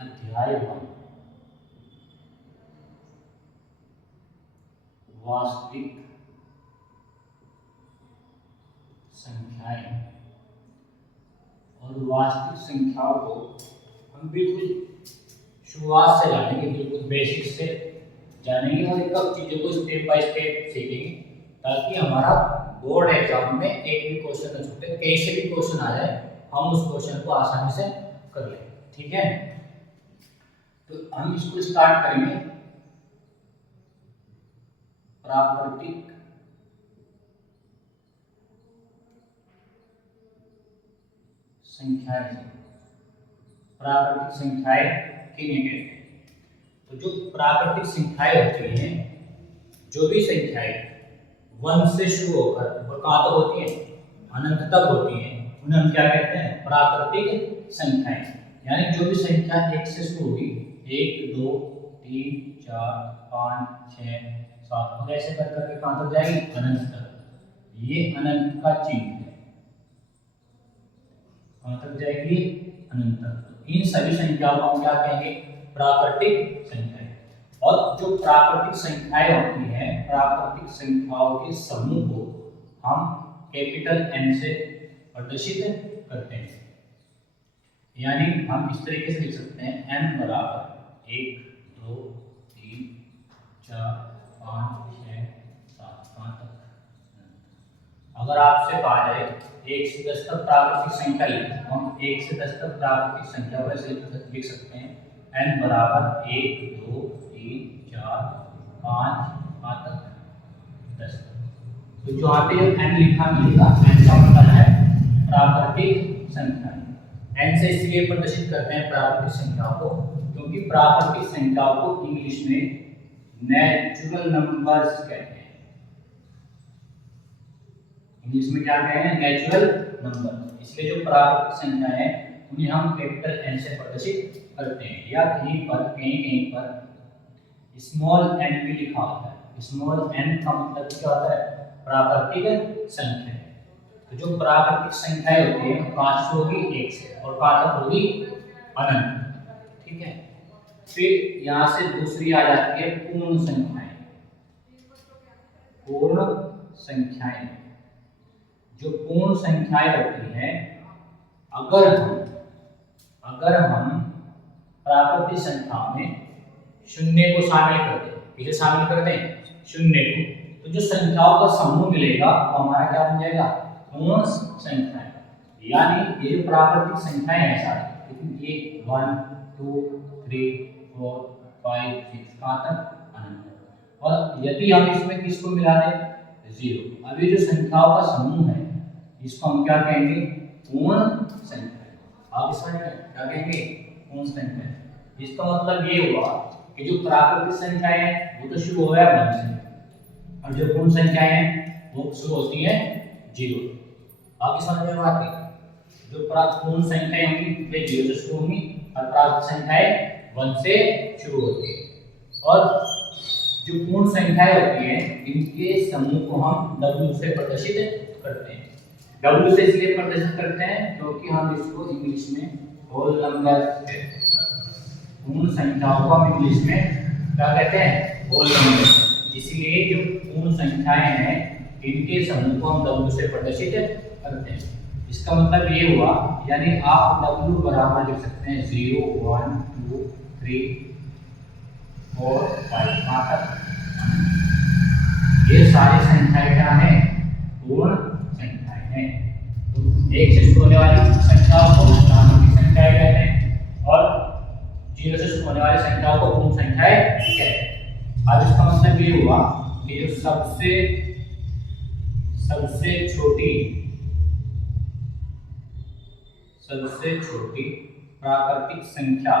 अध्याय 1 वास्तविक संख्याएं। और वास्तविक संख्याओं को हम बिल्कुल शुरुआत से जानेंगे, बिल्कुल बेसिक से जानेंगे और एक चीज़ों को स्टेप बाय स्टेप सीखेंगे ताकि हमारा बोर्ड एग्जाम में एक भी क्वेश्चन न छूटे, कहीं से भी क्वेश्चन आ जाए हम उस क्वेश्चन को आसानी से कर लें। ठीक है, तो हम इसको स्टार्ट करेंगे प्राकृतिक संख्याएं से। प्राकृतिक संख्याएं किन्हें कहते हैं? तो जो प्राकृतिक संख्याएं होती हैं, जो भी संख्याएं 1 से शुरू होकर और कहाँ तक होती हैं, अनंत तक होती हैं, उन्हें हम क्या कहते हैं? प्राकृतिक संख्याएं। यानी जो भी संख्या 1 से शुरू होगी, 1 2 3 4 5 6 7 और ऐसे कर करके कहाँ तक जाएगी? अनंत तक। ये अनंत का चिन्ह है, कहाँ तक जाएगी? अनंत तक। इन सभी संख्याओं को हम क्या कहेंगे? प्राकृतिक संख्याएं। और जो प्राकृतिक संख्याएं होती हैं, प्राकृतिक संख्याओं के समूह को हम कैपिटल N से प्रदर्शित करते हैं। यानी हम इस तरीके से लिख सकते हैं n बराबर 1 2 3 4 5 6 7 5 तक। अगर आपसे कहा जाए 1 से 10 तक प्राकृतिक संख्या लिखें, हम 1 से 10 तक प्राकृतिक संख्या वैसे लिख सकते हैं n बराबर 1 2 3 4 5 5 तक 10 तक। तो जो यहाँ पे n लिखा मिलेगा, n का मतलब है प्राकृतिक संख्या। n से इसलिए प्रदर्शित करते हैं प्राकृतिक संख्याओं को क्योंकि प्राकृतिक संख्याओं को इंग्लिश में नेचुरल नंबर्स कहते हैं। इंग्लिश में क्या कहते हैं? Natural number. इसलिए जो प्राकृतिक संख्याएं हैं उन्हें हम कैपिटल N से प्रदर्शित करते हैं। या कहीं कहीं पर स्मॉल n भी लिखा होता है। स्मॉल n का मतलब क्या होता है? प्राकृतिक संख्या। तो जो प्राकृतिक संख्याएं होती है कहाँ से होगी? 1 से, और कहाँ तक होगी? अनंत। ठीक है, फिर यहाँ से दूसरी आ जाती है पूर्ण संख्याएं। पूर्ण संख्याएं, जो पूर्ण संख्याएं होती हैं, अगर हम प्राकृतिक संख्या में शून्य को शामिल करते हैं, किसे शामिल करते हैं? शून्य को, तो जो संख्याओं का समूह मिलेगा वो हमारा क्या बन जाएगा? पूर्ण संख्याएं। यानी ये जो प्राकृतिक संख्याएं हैं सारी, ये 1 2 3 4 5 6 कहाँ तक? अनंत। और यदि हम इसमें किसको मिला दें? 0। अब ये जो संख्याओं का समूह है इसको हम क्या कहेंगे? पूर्ण संख्या। आप इसका क्या कहेंगे? पूर्ण संख्या। इसका मतलब ये हुआ कि जो प्राकृतिक संख्याएं हैं वो तो शुरू हो रहा है 1 से, और जो पूर्ण संख्याएं हैं वो शुरू होती है 0। आप समझ में बात है? जो पूर्ण संख्याएं होंगी वे 0 से शुरू होंगी और प्राकृतिक संख्याएं 1 से शुरू होती है। और जो पूर्ण संख्याएं होती हैं इनके समूह को हम W से प्रदर्शित करते हैं। W से इसलिए प्रदर्शित करते हैं क्योंकि हम इसको इंग्लिश में होल नंबर कहते हैं। पूर्ण संख्याओं को हम इंग्लिश में क्या कहते हैं? Whole number. इसलिए जो पूर्ण संख्याएं हैं इनके समूह को हम W से प्रदर्शित करते हैं। इसका मतलब ये हुआ, यानी आप W बराबर लिख सकते हैं 0 1 2 3 4 5 तक। ये सारी संख्याएं क्या हैं? पूर्ण संख्याएं हैं। तो 1 से शुरू होने वाली संख्याओं को प्राकृतिक संख्याएं कहते हैं और 0 से शुरू होने वाली संख्याओं को पूर्ण संख्याएं कहते हैं। अब इसका मतलब ये हुआ कि जो सबसे छोटी प्राकृतिक संख्या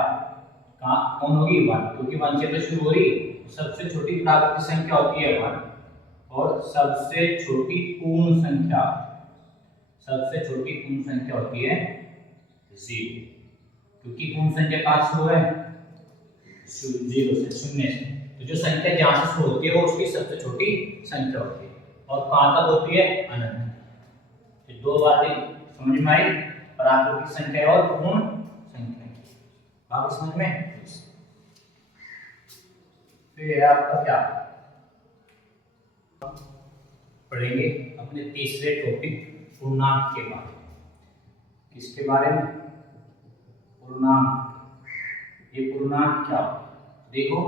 कौन होगी? 1, क्योंकि 1 से तो शुरू हो रही। सबसे छोटी प्राकृतिक संख्या होती है 1, और सबसे छोटी पूर्ण संख्या होती है 0, क्योंकि पूर्ण संख्या कहाँ शुरू है? 0 से, शून्य से। तो जो संख्या जहाँ से शुरू होती है वो उसकी सबसे छोटी संख्या होती है, और कहाँ तक होती है? अनंत। तो 2 बातें समझ में आई, प्राकृतिक संख्या और पूर्ण संख्या। बात समझ में? फिर आपका क्या पढ़ेंगे अपने तीसरे टॉपिक पूर्णांक के बारे में। किसके बारे में? पूर्णांक। ये पूर्णांक क्या होता है? देखो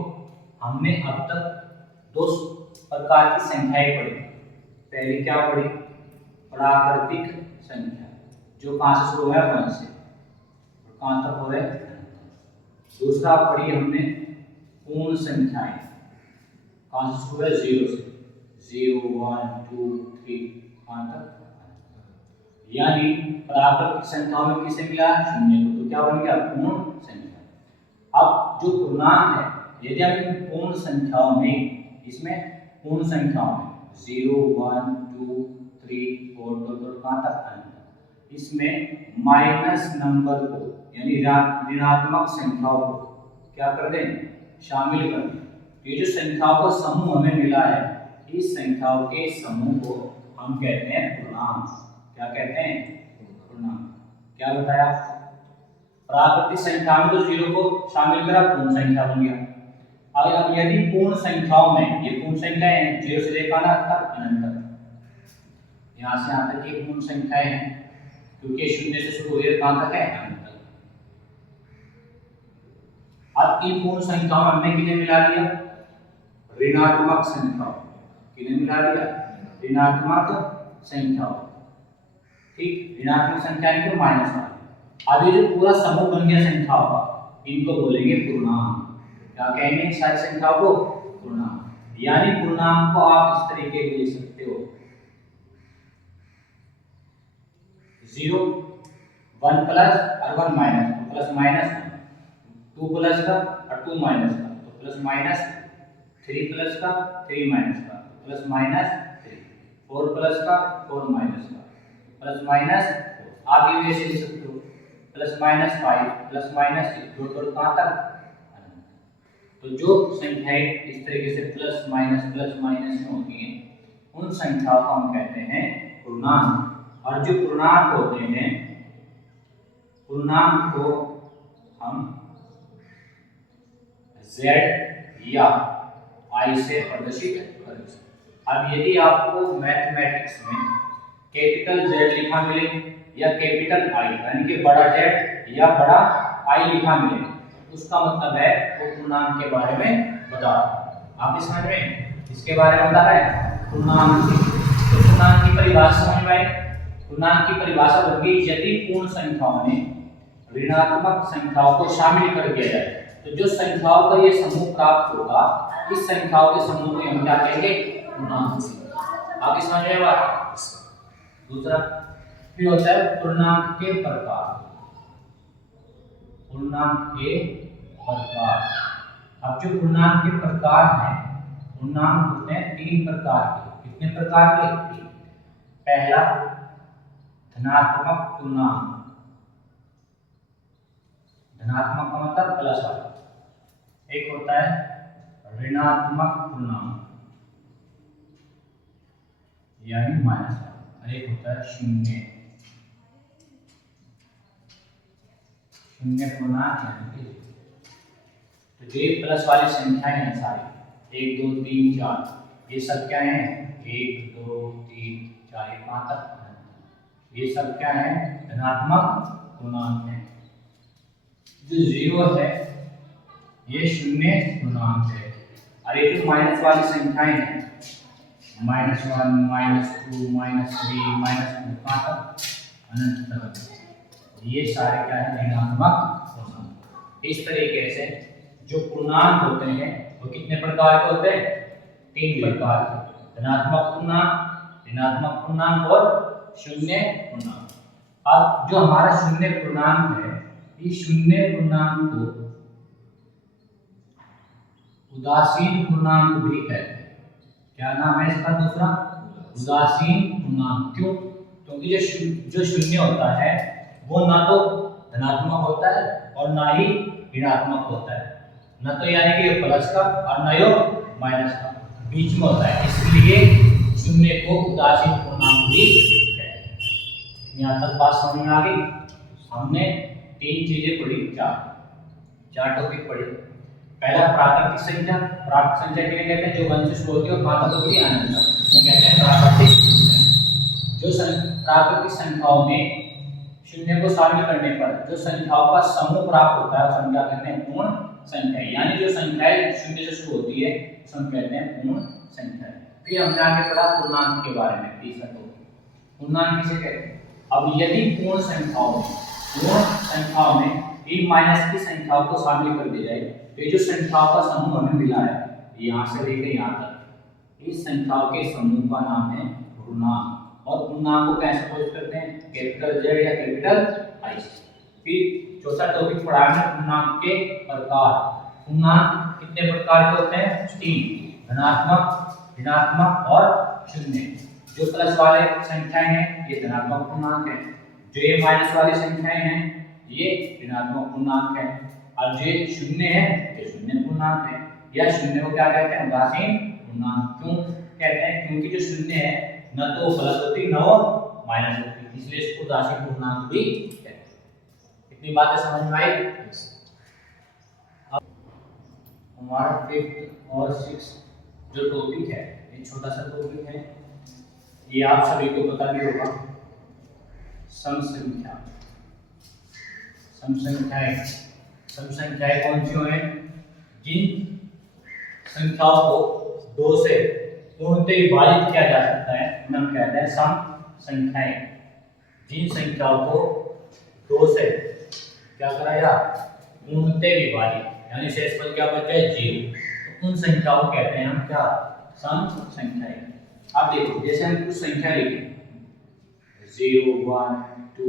हमने अब तक दो प्रकार की संख्याएं पढ़ी। पहली क्या पढ़ी? प्राकृतिक संख्या, जो कहाँ से शुरू है? 1 से और कहाँ तक हो रहा है? दूसरा पढ़ी हमने पूर्ण संख्याएं, कहाँ से शुरू है? 0 से, 0 1 2 3 कहाँ तक? यानी प्राकृतिक संख्याओं में किसे मिला? 0 को, तो क्या बन गया? पूर्ण संख्या। अब जो पूर्णांक है, यदि हम पूर्ण संख्याओं में, इसमें पूर्ण संख्याओं में 0 1 2 3 4 टोटल कहाँ तक? इसमें माइनस नंबर को यानी ऋणात्मक संख्याओं को क्या कर दें? शामिल कर दें। ये जो संख्याओं का समूह हमें मिला है, इस संख्याओं के समूह को हम कहते हैं पूर्णांक। क्या कहते हैं? पूर्णांक। क्या बताया? प्राकृतिक संख्या में तो 0 को शामिल करा, पूर्ण संख्या बन गया। अब यदि पूर्ण संख्याओं में, ये पूर्ण संख्याएं हैं, 0 से लेकर तक अनंत तक, यहाँ से यहाँ तक ये पूर्ण संख्याएं हैं, क्योंकि 0 से शुरू हुई कहाँ तक है? अनंत तक। अब इन पूर्ण संख्याओं में हमने किन्हें मिला दिया? ऋणात्मक संख्याओं। किन्हें मिला दिया? ऋणात्मक संख्याओं। ठीक, ऋणात्मक संख्या इनको माइनस वाली। अब ये जो पूरा समूह बन गया संख्याओं का, इनको बोलेंगे पूर्णांक। क्या कहेंगे? सारी संख्याओं को पूर्णांक। यानी पूर्णांक को आप इस तरीके से लिख सकते हो, 0 1 प्लस और 1 माइनस, तो प्लस माइनस 2 प्लस का और 2 माइनस का, तो प्लस माइनस 3 प्लस का 3 माइनस का, तो प्लस माइनस 3, 4 प्लस का 4 माइनस का, प्लस माइनस 4। आगे भी ऐसे लिख सकते हो, plus minus 5 plus minus 6, total कहाँ तक? तो जो संख्याएं इस तरीके से प्लस माइनस में होती हैं, उन संख्याओं को हम कहते हैं पूर्णांक। और जो पूर्णांक होते हैं, पूर्णांक को हम z या i से प्रदर्शित करें। अब यदि आपको मैथमेटिक्स में कैपिटल Z लिखा मिले या कैपिटल I यानी कि बड़ा Z या बड़ा I लिखा मिले, उसका मतलब है वो पूर्णांक के बारे में बता रहा है। आप समझ में इसके बारे में बता रहा है पूर्णांक। तो पूर्णांक की परिभाषा समझ में आई। पूर्णांक की परिभाषा होगी यदि पूर्ण संख्याओं में ऋणात्मक संख्याओं को शामिल कर दिया जाए, तो जो संख्याओं का ये समूह प्राप्त होगा, इस संख्याओं के समूह को हम क्या कहेंगे? पूर्णांक। आप समझ में बात? दूसरा फिर होता है पूर्णांक के प्रकार। पूर्णांक के प्रकार। अब जो पूर्णांक के प्रकार हैं, पूर्णांक होते हैं 3 प्रकार के। कितने प्रकार के? 3। पहला धनात्मक पूर्णांक। धनात्मक का मतलब प्लस वाला। एक होता है ऋणात्मक पूर्णांक यानी माइनस वाला, और एक होता है शून्य पूर्णांक यानी कि। तो जो प्लस वाली संख्याएं हैं सारी 1 2 3 4, ये सब क्या है? 1 2 3 4, ये कहाँ तक? ये सब क्या है? धनात्मक पूर्णांक है। जो 0 है ये शून्य पूर्णांक है, और ये जो माइनस वाली संख्याएं हैं, -1 -2 -3 -2 कहाँ तक? अनंत तक। ये सारे क्या है? ऋणात्मक पूर्णांक। इस तरीके से जो पूर्णांक होते हैं वो कितने प्रकार के होते हैं? 3 प्रकार के। धनात्मक पूर्णांक, ऋणात्मक पूर्णांक और शून्य पूर्णांक। अब जो हमारा शून्य पूर्णांक है, इस शून्य पूर्णांक को उदासीन पूर्णांक भी कहते हैं। क्या नाम है इसका दूसरा? उदासीन पूर्णांक। क्यों? क्योंकि जो शून्य होता है वो ना तो धनात्मक होता है और ना ही ऋणात्मक होता है, ना तो यानी कि प्लस का और ना ही माइनस का, बीच में होता है। इसलिए शून्य को उदासीन पूर्णांक भी कहते हैं। यहाँ तक बात समझ में आ गई? हमने 3 चीजें पढ़ी, 4। 4 टॉपिक पढ़े। पहला प्राकृतिक संख्या। प्राकृतिक संख्या किन्हें कहते हैं? जो 1 से शुरू होती है और कहां तक होती है? अनंत तक। ये कहते हैं प्राकृतिक संख्या। जो प्राकृतिक संख्याओं में शून्य को शामिल करने पर जो संख्याओं का समूह प्राप्त होता है उसे हम क्या कहते हैं? पूर्ण संख्या। यानी जो संख्याएं शून्य से शुरू होती है उसे हम कहते हैं पूर्ण संख्या। फिर हमने आगे पढ़ा पूर्णांक के बारे में। तीसरा टॉपिक पूर्णांक किसे कहते हैं? अब यदि पूर्ण संख्याओं में इन माइनस की संख्याओं को शामिल कर दिया जाए तो ये जो संख्याओं का समूह हमें मिला है यहाँ से लेकर यहाँ तक, इस संख्याओं के समूह का नाम है पूर्णांक। और पूर्णांक को कैसे घोषित करते हैं? कैपिटल जेड या कैपिटल आई। फिर चौथा टॉपिक पढ़ा है पूर्णांक के प्रकार। पूर्णांक कितने प्रकार के होते हैं? 3, धनात्मक, ऋणात्मक और शून्य। जो प्लस वाले संख्याएं हैं ये धनात्मक पूर्णांक है, जो ये माइनस वाली संख्याएं हैं ये ऋणात्मक पूर्णांक है, और जो शून्य है ये शून्य पूर्णांक है। या शून्य को क्या कहते हैं? उदासीन पूर्णांक। क्यों कहते हैं? क्योंकि जो शून्य है न तो प्लस होती न माइनस होती, इसलिए इसको उदासीन पूर्णांक भी कहते हैं। इतनी बातें समझ में आई? अब हमारा 5th और 6th जो टॉपिक है ये छोटा सा टॉपिक है, ये आप सभी को पता भी होगा। सम संख्या। सम संख्याएं कौन सी हैं? जिन संख्याओं को 2 से पूर्णतः विभाजित किया जा सकता है उन्हें हम कहते हैं सम संख्याएं। जिन संख्याओं को 2 से क्या करा जा? पूर्णतः विभाजित, यानी शेषफल क्या बच जाए? 0। तो उन संख्याओं को कहते हैं हम क्या? सम संख्याएं। अब देखो जैसे हम कुछ संख्या लिखें 0 1 2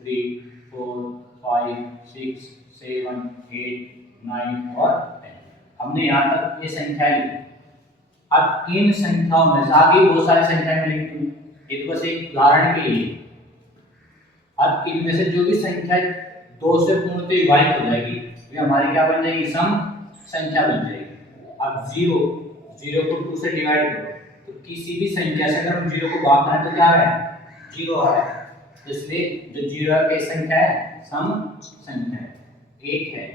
3 4 5 6 7 8 9 और 10, हमने यहाँ तक ये संख्या लिखी। अब इन संख्याओं में आगे बहुत सारी संख्याएं मिलेंगी, ये तो बस एक उदाहरण के लिए। अब इनमें से जो भी संख्या 2 से पूर्णतः विभाजित हो जाएगी वे हमारी क्या बन जाएगी? सम संख्या बन जाएगी। अब 0 को 2 से डिवाइड करो तो किसी भी संख्या से अगर हम 0 को भाग करें तो क्या है? 0 आ रहा है। इसलिए जो 0 है कैसी संख्या है? सम संख्या है। 1 है,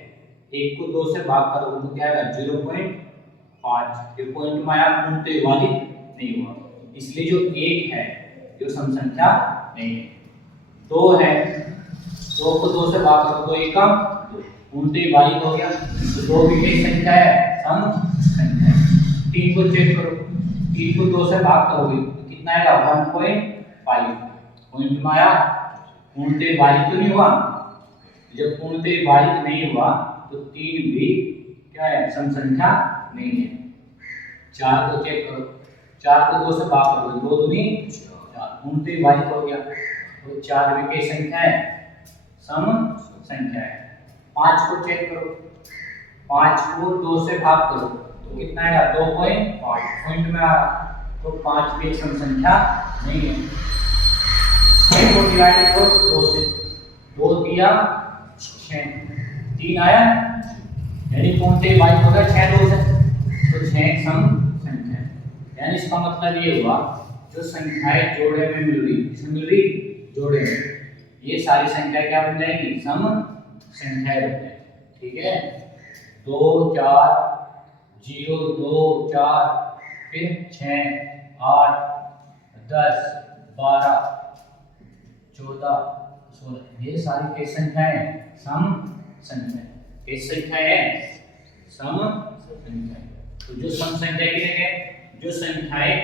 1 को 2 से भाग करोगे तो क्या आएगा? 0.5। ये पॉइंट में आया, पूर्णतः विभाजित नहीं हुआ, इसलिए जो 1 है जो सम संख्या नहीं है। 2 है, 2 को 2 से भाग करो तो 1 का 2, पूर्णतः विभाजित हो गया, तो 2 भी एक संख्या है? सम संख्या है। 3 को चेक करो, 3 को 2 से भाग करोगे तो कितना आएगा? 1.5, पॉइंट में आया, पूर्णतः विभाजित तो नहीं हुआ। जब पूर्णतः विभाजित नहीं हुआ तो 3 भी क्या है? सम संख्या नहीं है। 4 को चेक करो, 4 को 2 से भाग करो 2 दूनी 4, पूर्णतः विभाजित हो गया, तो 4 भी किस संख्या है? सम संख्या है। 5 को चेक करो, 5 को 2 से भाग करो तो कितना आएगा? 2.5, पॉइंट में आ, तो 5 भी एक सम संख्या नहीं है। 6 को डिवाइड करो 2 से, 2 दिया 6, 3 आया, यानी पूर्णतः विभाजित हो गया 6 2 से, तो 6 एक सम संख्या है। यानी इसका मतलब ये हुआ जो संख्याएं जोड़े में मिल रही, किसमें मिल रही? जोड़े में, ये सारी संख्या क्या बन जाएगी? सम संख्याएं बन जाएगी। ठीक है, 2 4 0 2 4 फिर 6 8 10 12 14 16, ये सारी किस संख्याएं हैं? सम संख्या। किस संख्या है? सम संख्या। तो जो सम संख्या की है जो संख्याएं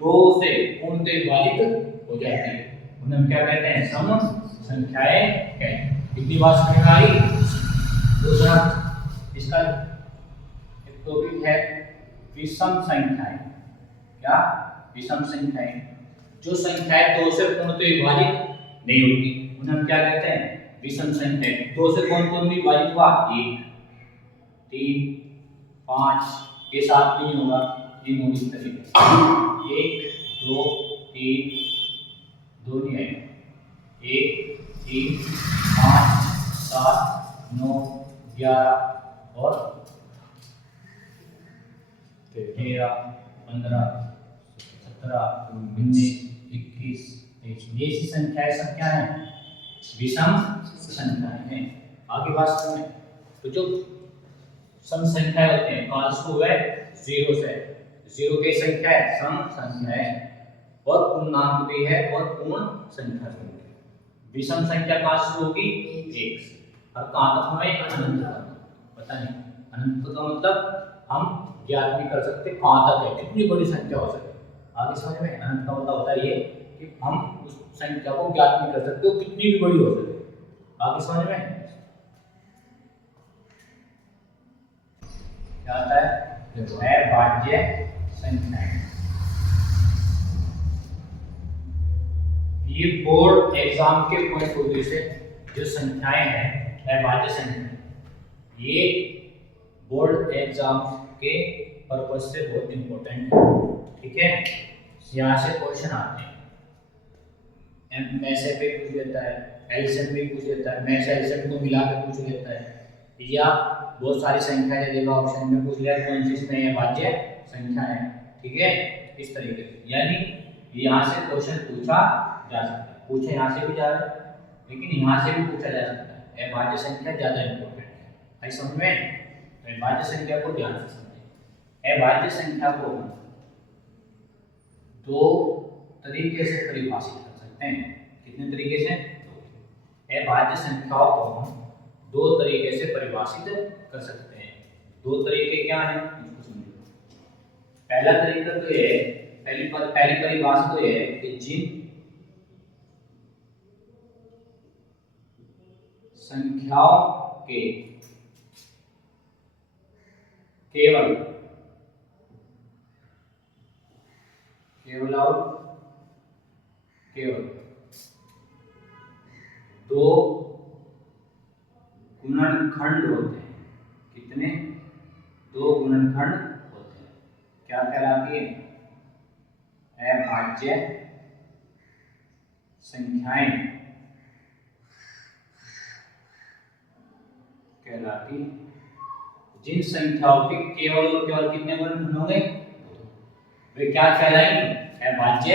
2 से पूर्णतः विभाजित हो जाती है उन्हें हम क्या कहते हैं? सम संख्याएं कहते हैं। इतनी बात समझ में आई? दूसरा इसका एक टॉपिक है विषम संख्याएं। क्या? विषम संख्याएं, जो संख्याएं 2 से पूर्णतः विभाजित नहीं होती उन्हें हम क्या कहते हैं? विषम संख्याएं। 2 से कौन कौन विभाजित हुआ? 1 3 5, के साथ नहीं होगा, ये इस तरीके 1 2 3 2 नहीं है, 1 3 5 7 9 11 और 13 15 17 19 21 23, ये सी संख्याएं सब क्या है? विषम संख्याएं हैं। आगे बात सुनिए, तो जो सम संख्या होते हैं कौन टू है 0 से 0 की संख्या है सम संख्या है और पूर्णांक भी है और पूर्ण संख्या भी है। विषम संख्या कहाँ शुरू होगी 1 से और कहाँ तक हमें अनंत तक पता नहीं। अनंत का मतलब हम ज्ञात नहीं कर सकते कहाँ तक है, कितनी बड़ी संख्या हो सकती है। आगे समझ में अनंत का मतलब होता है ये कि हम उस संख्या को ज्ञात नहीं कर सकते वो कितनी भी बड़ी हो सकती है। आगे समझ में क्या आता है अभाज्य संख्याएं। ये बोर्ड एग्जाम के पॉइंट ऑफ व्यू से जो संख्याएं हैं अभाज्य संख्या, ये बोर्ड एग्जाम के पर्पज से बहुत इंपॉर्टेंट है। ठीक है, यहाँ से क्वेश्चन आते हैं, मैसे पे पूछ लेता है, एलसीएम भी पूछ लेता है, मैसे एलसीएम को मिला के पूछ लेता है, या बहुत सारी संख्या दे देगा ऑप्शन में पूछ लिया कौन सी इसमें अभाज्य संख्या है। ठीक है, इस तरीके से यानी यहाँ से क्वेश्चन पूछा जा सकता है, पूछे यहाँ से भी जा रहा है लेकिन यहाँ से भी पूछा जा सकता है। अभाज्य संख्या ज्यादा इंपॉर्टेंट है, आई समझ में। तो अभाज्य संख्या को ध्यान से समझें। अभाज्य संख्या को दो तरीके से परिभाषित कर सकते हैं। कितने तरीके से? अभाज्य संख्याओं को हम दो तरीके से परिभाषित कर सकते हैं। दो तरीके क्या हैं इसको समझो। पहला तरीका तो ये है, पहली परिभाषा तो ये है कि जिन संख्याओं के केवल और केवल दो गुणनखंड होते हैं। कितने? दो गुणनखंड होते हैं। क्या कहलाती है? अभाज्य संख्याएं कहलाती। जिन संख्याओं के केवल और केवल कितने गुणनखंड होंगे वे क्या कहलाएंगी? अभाज्य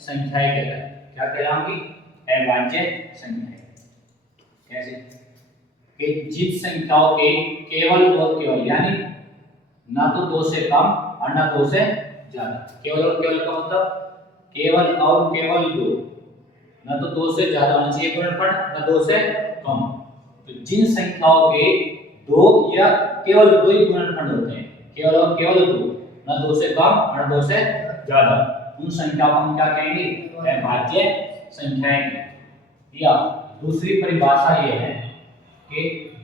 संख्याएं कहलाएंगी। क्या कहलाएंगी? अभाज्य संख्याएं। कैसे? कि जिन संख्याओं के केवल और केवल यानी ना तो दो से कम और ना दो से ज्यादा। केवल और केवल का मतलब केवल और केवल दो, ना तो दो से ज्यादा होना चाहिए गुणनखंड ना दो से कम। तो जिन संख्याओं के दो या केवल दो ही गुणनखंड होते हैं, केवल और केवल दो, ना दो से कम और दो से ज्यादा, उन संख्या को हम क्या कहेंगे? अभाज्य संख्याएं। या दूसरी परिभाषा यह है कि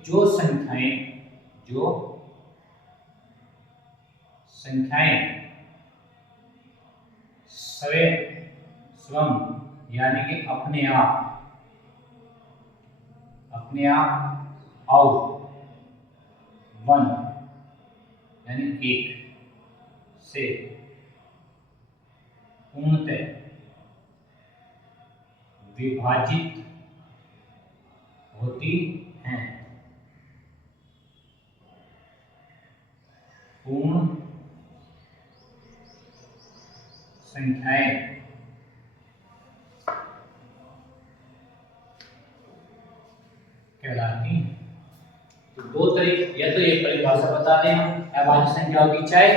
जो संख्याएं स्वयं यानी कि अपने आप और वन यानी एक से पूर्णतः विभाजित होती हैं। पूर्ण संख्याएं कहलाती हैं। तो दो तरीके, या तो ये परिभाषा बता दें हम अभाज्य संख्याओं की, चाहे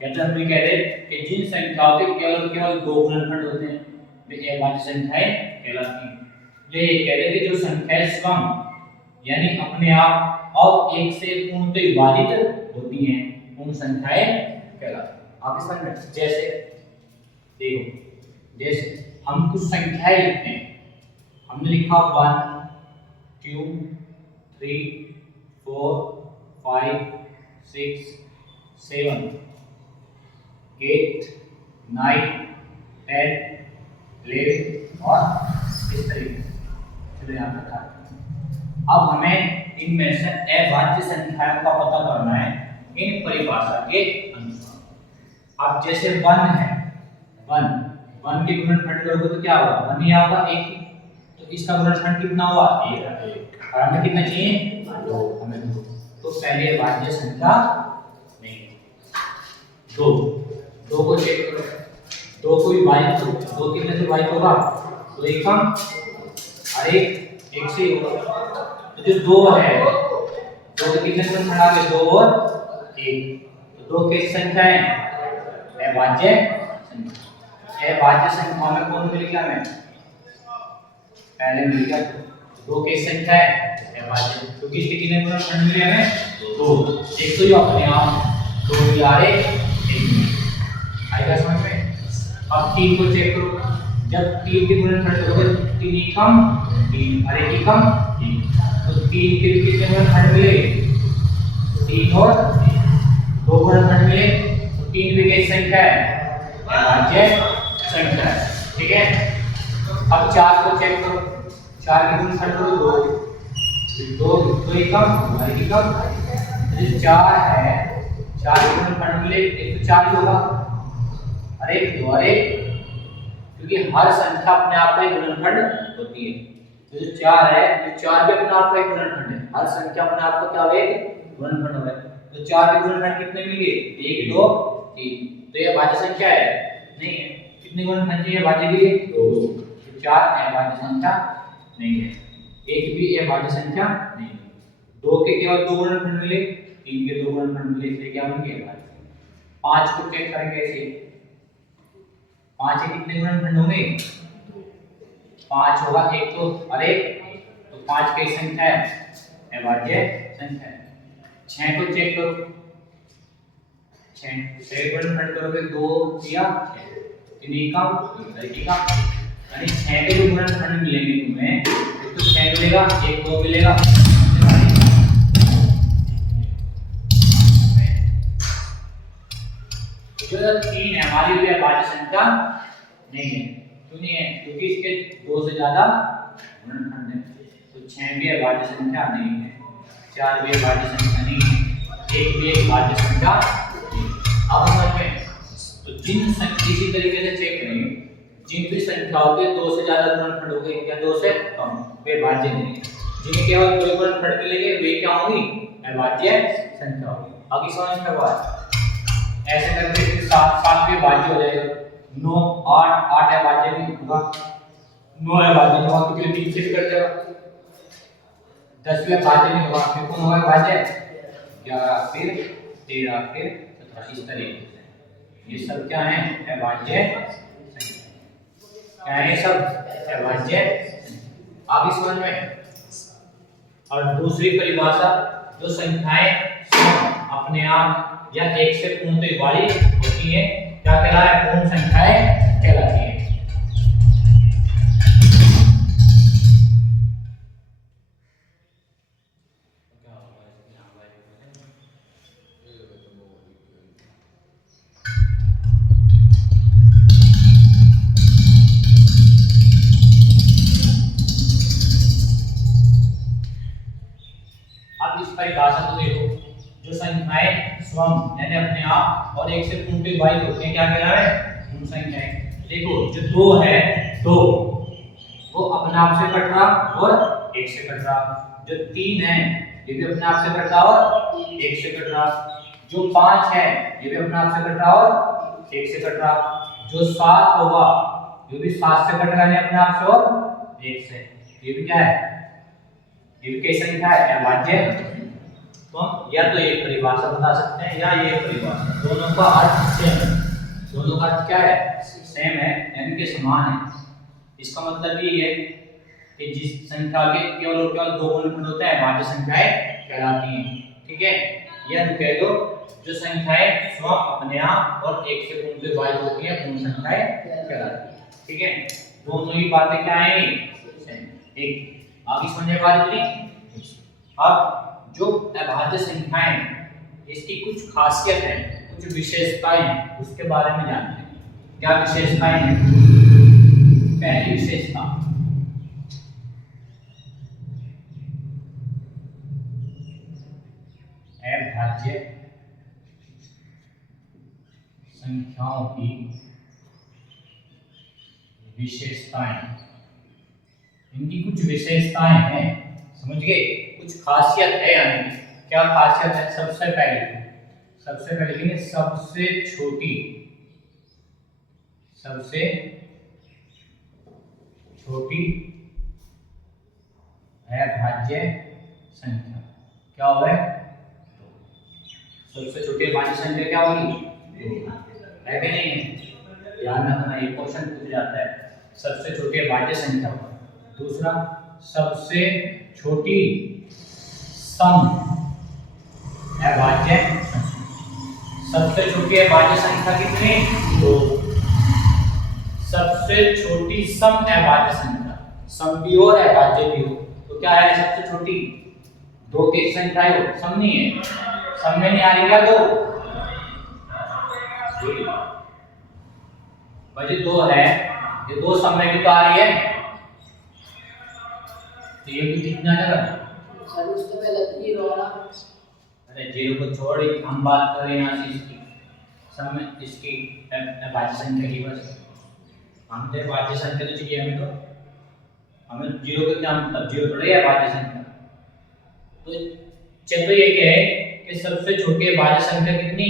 या तो हम ये कह दें कि जिन संख्याओं के केवल दो गुणनखंड होते हैं वे अभाज्य संख्याएं कहलाती हैं। ये कह रहे थे जो संख्याएं स्वयं यानी अपने आप और एक से पूर्णतः विभाजित होती हैं उन संख्याएं कहलाती हैं। आगे समझ में? जैसे देखो, जैसे हम कुछ संख्याएं लिखते हैं, हमने लिखा 1 2 3 4 5 6 7 8 9 10 11 और इस तरीके से चलो यहाँ पर था। अब हमें इनमें से अभाज्य संख्याओं का पता करना है इन परिभाषा के अनुसार। अब जैसे 1 है, 1 के गुणनखंड करोगे तो क्या होगा? 1 ही होगा, एक ही। तो इसका गुणनखंड कितना हुआ? 1। और हमें कितना चाहिए? 2। हमें 2। तो पहले अभाज्य संख्या नहीं, 2 को चेक करो, 2 को विभाजित करो, 2 कितने से विभाजित होगा? 2 एकम और 1 से होगा। तो जो 2 है दो के कितने गुणनखंड आ गए? 2 और 1। तो दो कैसी संख्या है? अभाज्य संख्या। अभाज्य संख्या में कौन मिल गया? हमें पहले मिल गया। दो कैसी संख्या है? अभाज्य, क्योंकि इसके कितने गुणनखंड मिले हमें? 2। एक तो ये अपने आप 2 आ रहे 1 आएगा समझ में। अब 3 को चेक करो। जब 3 के गुणनखंड करोगे 3 एकम 3 और 1 एकम 1, तो 3 के कितने गुणनखंड मिले? 3 और 2 गुणनखंड मिले, तो 3 भी कैसी संख्या है? अभाज्य संख्या है। ठीक है। अब 4 को चेक करो। 4 के गुणनखंड करो 2 2 एकम 1 एकम, जो 4 है 4 के गुणनखंड मिले, एक तो 4 ही होगा, अरे 2 और 1, क्योंकि हर संख्या अपने आप का एक गुणनखंड होती है। तो जो 4 है, तो 4 भी अपने आप का एक गुणनखंड है। हर संख्या अपने आप का क्या है? गुणनखंड है। तो 4 के गुणनखंड कितने मिले? 1 2 3। तो ये अभाज्य संख्या है? नहीं है। कितने गुणनखंड चाहिए अभाज्य के लिए? 2। तो 4 अभाज्य संख्या नहीं है। 1 भी अभाज्य संख्या नहीं है। 2 के केवल 2 गुणनखंड मिले, 3 के 2 गुणनखंड मिले, इसलिए क्या बन गया? 5 को चेक करेंगे ऐसे। 5 के कितने गुणनखंड होंगे? 5 होगा, एक तो और एक, तो 5 की संख्या है? अभाज्य संख्या है। 6 को चेक करो। 6 गुणनखंड करोगे 2 या 3 एकम 1 एकम, यानी 6 के जो गुणनखंड मिलेंगे तुम्हें, एक तो 6 मिलेगा, एक 2 मिलेगा। जो 3 है हमारी भी अभाज्य संख्या नहीं है। क्यों नहीं है? क्योंकि इसके 2 से ज्यादा गुणनखंड है। तो 6 भी अभाज्य संख्या नहीं है, 4 भी अभाज्य संख्या नहीं है, 1 भी अभाज्य संख्या नहीं है। अब समझ में? तो जिन संख्या इसी तरीके से चेक करें, जिन भी संख्याओं के 2 से ज्यादा गुणनखंड हो गए या 2 से कम, वे अभाज्य नहीं है। जिन्हें केवल 2 गुणनखंड मिलेंगे वे क्या होंगी? अभाज्य संख्या होगी। आगे समझ में आया? ऐसे करके फिर 7 भी अभाज्य हो जाएगा। 9 8 अभाज्य नहीं होगा, 9 अभाज्य नहीं होगा क्योंकि 3 से भी कट जाएगा। 10 भी अभाज्य नहीं होगा, फिर कौन होगा अभाज्य? 11 फिर 13 फिर 17, इस तरीके से। ये सब क्या है? अभाज्य क्या है? सब अभाज्य। आगे समझ में? और दूसरी परिभाषा, जो संख्याएं अपने आप या 1 से पूर्णतः वाली होती है, क्या कहलाता है? पूर्ण संख्याएं कहलाती है। अब इस परिभाषा को देखो। जो संख्याएं स्वयं यानी अपने आप और 1 से पूर्णतः वाली होती हैं, क्या कहलाता है? पूर्ण संख्याएं। देखो जो 2 है, 2 वो अपने आप से कट रहा और 1 से कट रहा। जो 3 है ये भी अपने आप से कट रहा और 1 से कट रहा। जो 5 है ये भी अपने आप से कट रहा और 1 से कट रहा। जो 7 होगा ये भी 7 से कट रहा है अपने आप से और 1 से। ये भी क्या है? ये भी कैसी संख्या है? अभाज्य। तो हम या तो एक परिभाषा बता सकते हैं या ये परिभाषा, दोनों का अर्थ सेम है। दोनों का अर्थ क्या है? सेम है, यानी कि समान है। इसका मतलब ये है कि जिस संख्या के केवल और केवल 2 गुणनखंड होते हैं, अभाज्य संख्याएं कहलाती हैं। ठीक है? या तो कह दो जो संख्याएं स्वयं अपने आप और 1 से पूर्णतः वाली होती हैं, पूर्ण संख्याएं कहलाती हैं। ठीक है? दोनों ही बातें क्या आएंगी? सेम। एक आगे समझने बात करी। अब जो अभाज्य संख्याएं इसकी कुछ खासियत है, कुछ विशेषताएं हैं, उसके बारे में जानते हैं। क्या विशेषताएं हैं? पहली विशेषता, अभाज्य संख्याओं की विशेषताएं। इनकी कुछ विशेषताएं हैं, समझ गए? कुछ खासियत है, यानी क्या खासियत है? सबसे पहले सबसे छोटी अभाज्य संख्या। क्या होगा? सबसे छोटी अभाज्य संख्या क्या होगी? 2 है कि नहीं है? ध्यान रखना, ये क्वेश्चन पूछ जाता है सबसे छोटी अभाज्य संख्या। दूसरा, सबसे छोटी सम अभाज्य, सबसे छोटी अभाज्य संख्या कितनी? 2। सबसे छोटी सम अभाज्य संख्या, सम भी हो और अभाज्य भी हो, तो क्या है सबसे छोटी? 2 की संख्या है, सम नहीं है, सम में नहीं आ रही क्या 2? भाई 2 है, ये 2 सम में भी तो आ रही है, तो ये भी कितना जगह? सर उसके पहले 0 वाला। अरे 0 को छोड़, हम बात कर रहे हैं यहाँ से इसकी सम में, इसकी अभाज्य संख्या की। बस हम तो अभाज्य संख्या तो चाहिए हमें, तो हमें 0 का क्या मतलब? 0 थोड़ी है अभाज्य संख्या। तो चलो ये क्या है कि सबसे छोटी अभाज्य संख्या कितनी?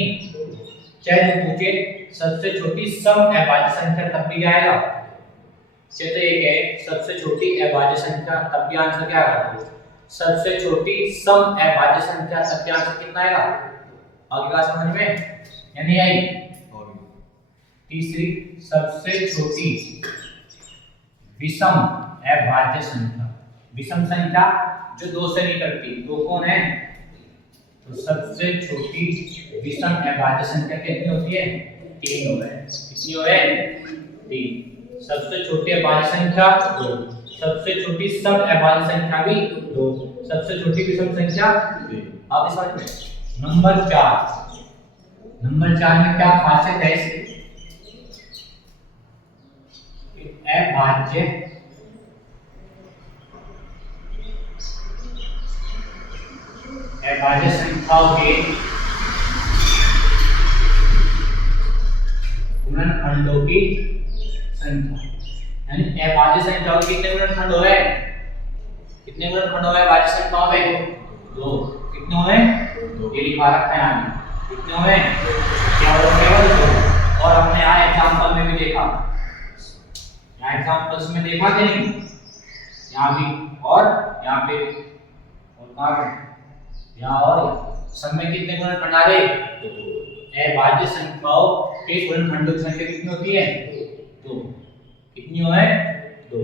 चाहे तो पूछे सबसे छोटी सम अभाज्य संख्या तब भी आएगा। चलो ये क्या है सबसे छोटी अभाज्य संख्या, तब भी आंसर क्या आएगा? सबसे छोटी सम अभाज्य संख्या, तब भी आंसर कितना आएगा? आगे का समझ में या नहीं आई? तीसरी, सबसे छोटी विषम अभाज्य संख्या, विषम संख्या जो 2 से नहीं कटती, 2 कौन है? तो सबसे छोटी विषम अभाज्य संख्या कितनी होती है? 3 हो गए। कितनी हो गए? 3। सबसे छोटी अभाज्य संख्या 2, सबसे छोटी सम अभाज्य संख्या भी 2, सबसे छोटी विषम संख्या 2। आप इस बात में नंबर 4, नंबर 4 में क्या खासियत है इसकी? अभाज्य अभाज्य संख्याओं के गुणनखंडों की संख्या, यानी अभाज्य संख्याओं के कितने गुणनखंड हो गए? कितने गुणनखंड हो गए अभाज्य संख्याओं में? 2। कितने हुए? 2। ये लिखा रखा है यहाँ, कितने हुए? केवल 2। और हमने यहाँ एग्जांपल में भी देखा, यहाँ एग्जांपल्स में देखा कि नहीं? यहाँ भी और यहाँ पे भी, और कहाँ पे? यहाँ और सब में कितने गुणनखंड आ गए? 2। अभाज्य संख्याओं के गुणनखंडों की संख्या कितनी होती है? 2। कितनी है? 2।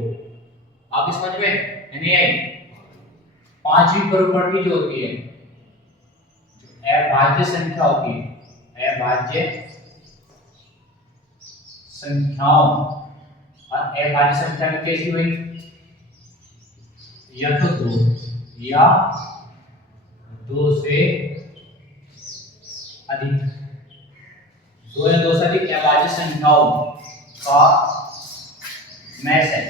आप समझ में नहीं आई? पांचवी प्रॉपर्टी जो होती है, जो अभाज्य संख्या होती है, अभाज्य संख्याओं और अभाज्य संख्या में कैसी हुई? या तो 2 या 2 से अधिक, 2 या 2 से अधिक अभाज्य संख्याओं का मैश है,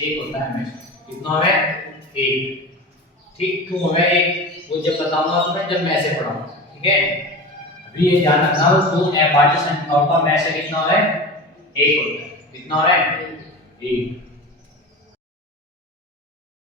एक होता है मैश। कितना है? 1। ठीक, क्यों है 1? वो जब बताऊंगा तुम्हें, जब मैश से पढ़ाऊंगा, ठीक है? अभी ये ध्यान रखना, 2 अभाज्य संख्याओं का मैश कितना है? 1 होता है। कितना है? 1।